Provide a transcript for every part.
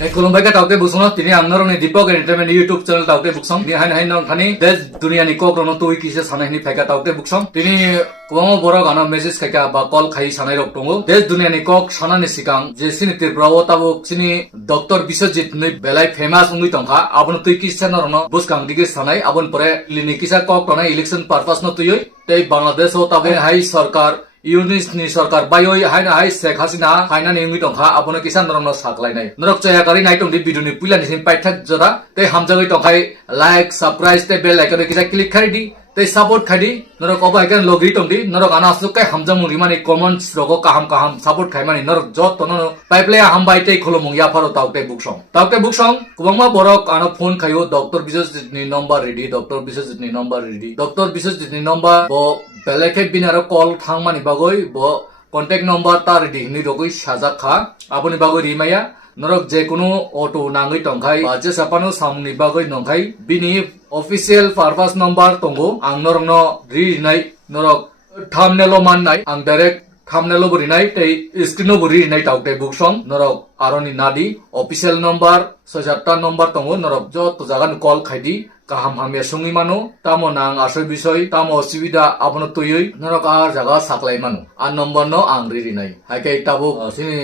खुलुमबाय तावते बुसंग तिनि आंनरनि दीपक entertainment YouTube channel तावते बुसंग नि हाइन हाइन नंखानि देश दुनियानि कक्रनो तुइ किसे सानायनि फायका तावते बुसंग तिनि कुबांगो बरक आनो मेसेज खायका बा कल खाइ सानाय रक दंगो देश दुनियानि कक सानानि सिगां जे सिनि तिरब्राव ताबुक सिनि डॉक्टर बिस्वजित नि बेलाय फेमास उंगि तंखा आबन तुइ किसे नरनो बुसकां दिगे सानाय आबन परे लिनि किसा कक तनाय इलेक्शन पर्पस न तुइ तै बांग्लादेश ओ ताबे हाइ सरकार यूनिस नि सरकार बायोय हाइना हाइ शेख हसीना हाइना नि मिटंखा आबनो किसान नरनो साखलायनाय नरक चयाकारि नाइटंदि भिडियोनि पुलानि सिन पाइथाक जरा ते हामजागै तंखाय लाइक सब्सक्राइब ते बेल आइकन किसा क्लिक खारिदि ते सपोर्ट खादि नरक अबा आइकन लॉग रिटंदि नरक आना सुकाय हामजामु रिमानि कमेंट्स रगो काहाम काहाम सपोर्ट खायमानि नरक जत तनो पाइपले हामबाय ते खलमु याफारो तावते बुकसं कुबांमा बरक आनो फोन खायो डॉक्टर बिस्वजित नि नंबर रेडी डॉक्टर बिस्वजित नि नंबर बो बेलेखे बिनारो कल थांमानि बागै बो कॉन्टैक्ट नंबर तार दिनि रगै साजाखा आबनि बागै रिमाया नरक जेकुनु ऑटो नांगै तंखाय जे सापानो सामनि बागै नंखाय बिनि ऑफिशियल पर्पस नंबर तंगो आं नरनो रिनाय नरक थामनेलो माननाय आं डाइरेक्ट थामनेलो बरिनाय तै स्क्रिनो बरिनाय तावते बुकसं नरक आरनि नादि ऑफिशियल नंबर 67 नंबर तंगो नरक जत जागान कल खायदि kaham hamya sungi manu tamo nang asoi bisoi tamo osibida abono tuyoi norok ar jaga saklai manu an number no angri rinai haike tabo sini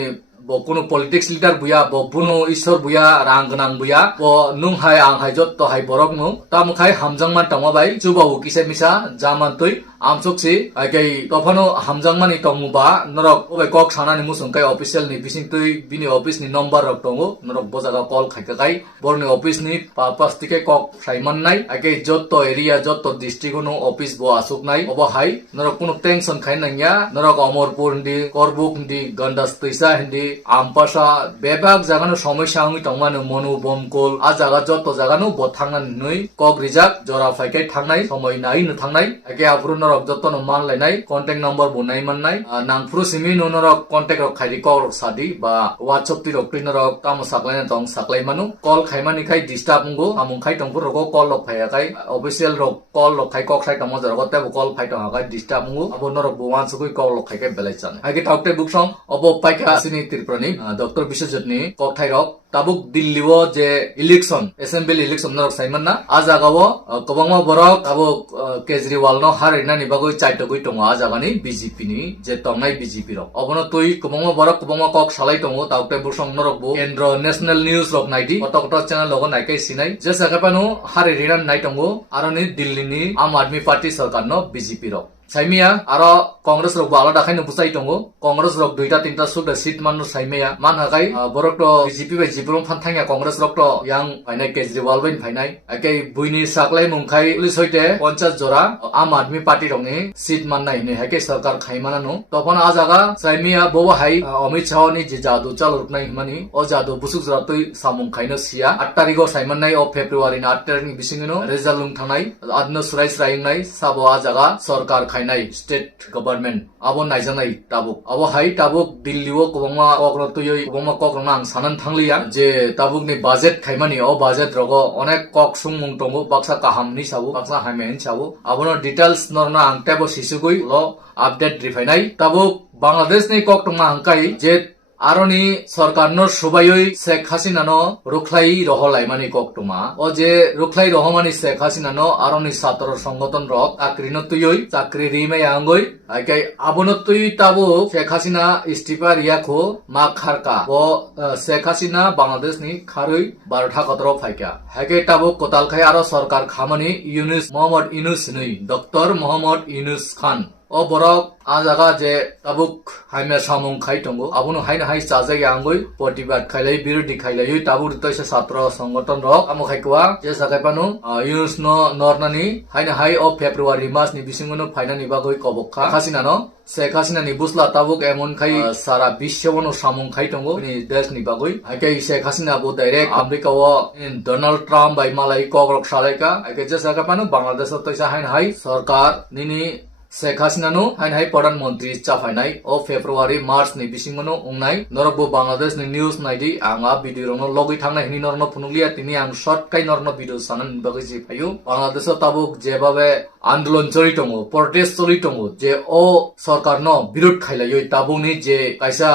bo kuno politics leader buya bo buno ishor buya rang gnang buya bo nung hai ang hai jot to hai borok nu tamo khai hamjang man tamo bai chuba u kise misa jaman tui amsoksi haike tofano hamjang mani tomu ba norok obai kok sanani musung kai official ni bising tui bini office ni number rok tongo norok bo jaga call khaika kai borni office ni purpose tike kok saiman nai ake jotto area jotto district no office bo asuk nai obo hai norok kuno tension khai nangya norok amorpur ndi korbuk ndi gandas tuisa hindi ampasa bebak jagano সমস্যা আমি তংমানো মনু বমকল আ জায়গা যত জায়গানো ব থাংনা নই cock রিজাক জরা ফাইকাই থাংনাই সময় নাই ন থাংনাই একে আফরু নরক যত ন মান লাইনাই কন্টাক্ট নাম্বার বনাই মাননাই নাংফ্রু সিমি ন নরক কন্টাক্ট রক খাইদি কল সাদি বা WhatsApp তি রক নরক কাম সাকলাইনা তং সাকলাই মানু কল খাইমানি খাই ডিস্টার্ব মুগো আমুং খাই তংফুর রক কল লক ফাইয়াকাই অফিশিয়াল রক কল লক খাই কক সাই তং জরক তে কল ফাই তং হাকাই ডিস্টার্ব মুগো আবো নরক বুয়ান সুকুই কল লক খাইকাই বেলাই চান আগে টাউতে বুকসং অবো পাইকা সিনি তিরপ্রনি ডক্টর বিশ্বজিৎনি কক থাই রক Tabok Dilliwo je election assembly election norok saiman na ajagawo kobangma borok tabok Kejriwal no harina ni bagoi chaitogoi tongo ajagani BJP ni je tongnai BJP rok obono tui kobangma borok kobangma kok salai tongo taukte busong norok bo Kendro National News rok naidi kota channel logo naikai sinai je sakapano harina nai tongo aroni Delhi ni Aam Aadmi Party sarkar no BJP rok Saimia aro Congress rok bala dakai no busai tongo Congress rok 2-3 sukda seat man no saimia man hakai borok to BJP bai jibrong phanthangya Congress rok to yang phainai Kejriwal bai phainai akai buini saklai mungkhai police hoite 50 jora Aam Aadmi Party rok ni seat man nai ne hakai sarkar Khai Manu no topon a jaga saimia bobo hai Amit Shah ni je jadu chalur nai mani o jadu busuk jora tui samung khaino sia 8 tarikh o saiman nai o February na 8 tarikh ni bisingino result lung thanai adno surai sraing nai sabo a jaga sarkar Khainai state government abo naijanai tabuk abo hai tabuk Delhi o kobangma kokro tuyoi kobangma kokro nang sanan thanglia je tabuk ni budget khaimani o budget rogo onek kok sungmung tongo baksa kaham ni sabu baksa haimen sabu abono details norna angtebo sisugoi lo update refinai tabuk Bangladesh ni kok tongma hangkai je aroni sarkar no subayoi Sheikh Hasina no rukhlai roholai mani koktuma o je rukhlai rohomani Sheikh Hasina no aroni satro সংগঠন rok akri no tuyoi chakri rimai angoi aikai abono tui tabo Sheikh Hasina istifa riakho ma kharka o Sheikh Hasina Bangladesh ni kharoi 12 kotro phaika hage tabo kotal khai aro sarkar khamani Yunus Mohammad Yunus ni Dr. Mohammad Yunus Khan o borok ajaga je tabuk haime samung khai tongo abono haina hai chajai angoi potibat khailai birodi khailai tabuk toisa satro সংগঠন rok amo khaikwa je sakai panu Yunus no nornani haina hai o February mas ni bisingono phainani bagoi kobokha Hasina no Sheikh Hasina ni busla tabuk emon khai sara bishono samung khai tongo ni desh ni bagoi hakai Sheikh Hasina bo direct America o Donald Trump bai malai kokrok salaika hakai je sakai panu Bangladesh toisa haina hai sarkar nini Sheikh Hasina no hain hai Pradhan Mantri chafainai o February March ni bisingono ungnai norbo Bangladesh ni news naidi anga video no logoi thangnai hini norno phunuglia tini ang short kai norno video sanan bagoi ji phayu Bangladesh tabuk jebabe আন্দোলন চলি দङ protest চলি দङ যে ও সরকার ন বিরোধ খাইলাই তাবুকনি যে কাইসা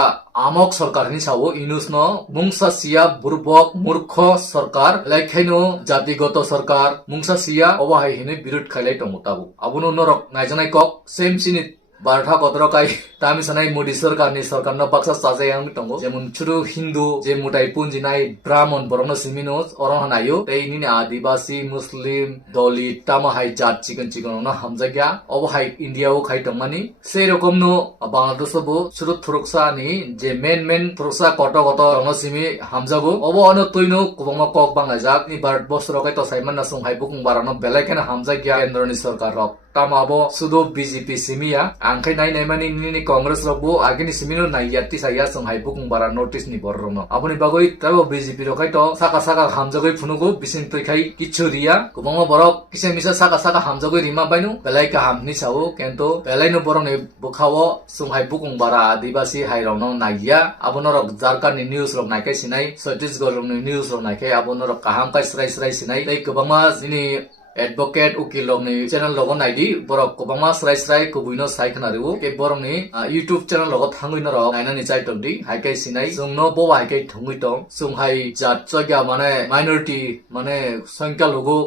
আমক সরকারনি সাবো ইনুস ন মুংসা সিয়া বুরবক মূর্খ সরকার লাইখাইনো জাতিগত সরকার মুংসা সিয়া অবাহাই হিনে বিরোধ খাইলাই দङ তাবু আবুনো নরক নাইজানাই কক সেম সিনিত বারটা কতরকাই তামি সানাই মোদি সরকারনি সরকারনো বাক্সা সাজায়াং দङ যেমন শুধু হিন্দু যে মুটাই পুঞ্জিনাই ব্রাহ্মণ বরং সিমিনো অরং হানায়ো তেইনি আদিবাসী মুসলিম দলিত তামাহাই জাত চিকন চিকন ন হামজাগিয়া অবহাই ইন্ডিয়াও খাই দংমানি সেই রকম নো বাংলাদেশবো শুধু থুরকসা নি যে মেন থুরকসা কত রং সিমি হামজাবো অব অন তৈনো কুবংমা কক বাংলাজাক নি ভারতবর্ষ রকাই তো সাইমান না সংহাই বুকুং বারানো bell icon হামজাগিয়া কেন্দ্রনি Sarkar rock tamabo sudo BJP simia angkai nai naimani ni Congress rokbo agini simino naiyati saya songhai bukung bara notice ni borrono aboni bagoi tabo BJP rokai to saka hamjagoi phunugo bising toikai kichu ria kubongo borok kise misa saka hamjagoi rima bainu belai ka hamni sao kento belai no borong ni bukhawo songhai bukung bara adibasi hairauno naiya abonorok Sarkar ni news rok naikai sinai Chhattisgarh rok ni news rok naikai abonorok kaham kai srai sinai tei kubama ini advocate ukil logni channel logo naidi borok kobama srai kubuino sai khanariu ke borongni YouTube channel logo thangui norok nainani chai tongdi haikai sinai jungno bo haikai thongui tong sunghai jat chogya mane minority mane সংখ্যা logo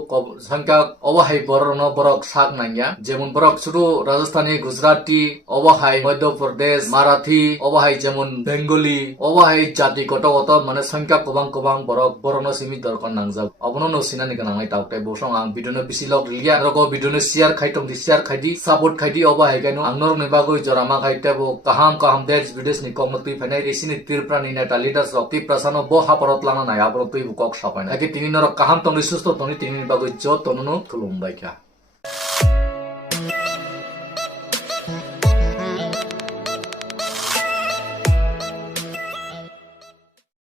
সংখ্যা অবহাই বরনো borok sak nangya যেমন borok শুধু রাজস্থানী গুজরাটি অবহাই মধ্যপ্রদেশ মারাঠি অবহাই যেমন Bengali অবহাই জাতি কত মানে সংখ্যা কবাং borok বরনো Simi দরকার নাংজাব অবনো নসিনানি গানাই তাউতে বসং আং video bisilok liya roko video no share khaitom di share khaidi support khaidi oba hai gaino angnor ne bagoi jorama khaite bo kaham des videos ni komnoti phanai resini tirprani na ta leaders rokti prasano bo haparot lana na abro tui kok sapai na ke tini nor kaham tong susto toni tini bagoi jo tonuno khulum baikha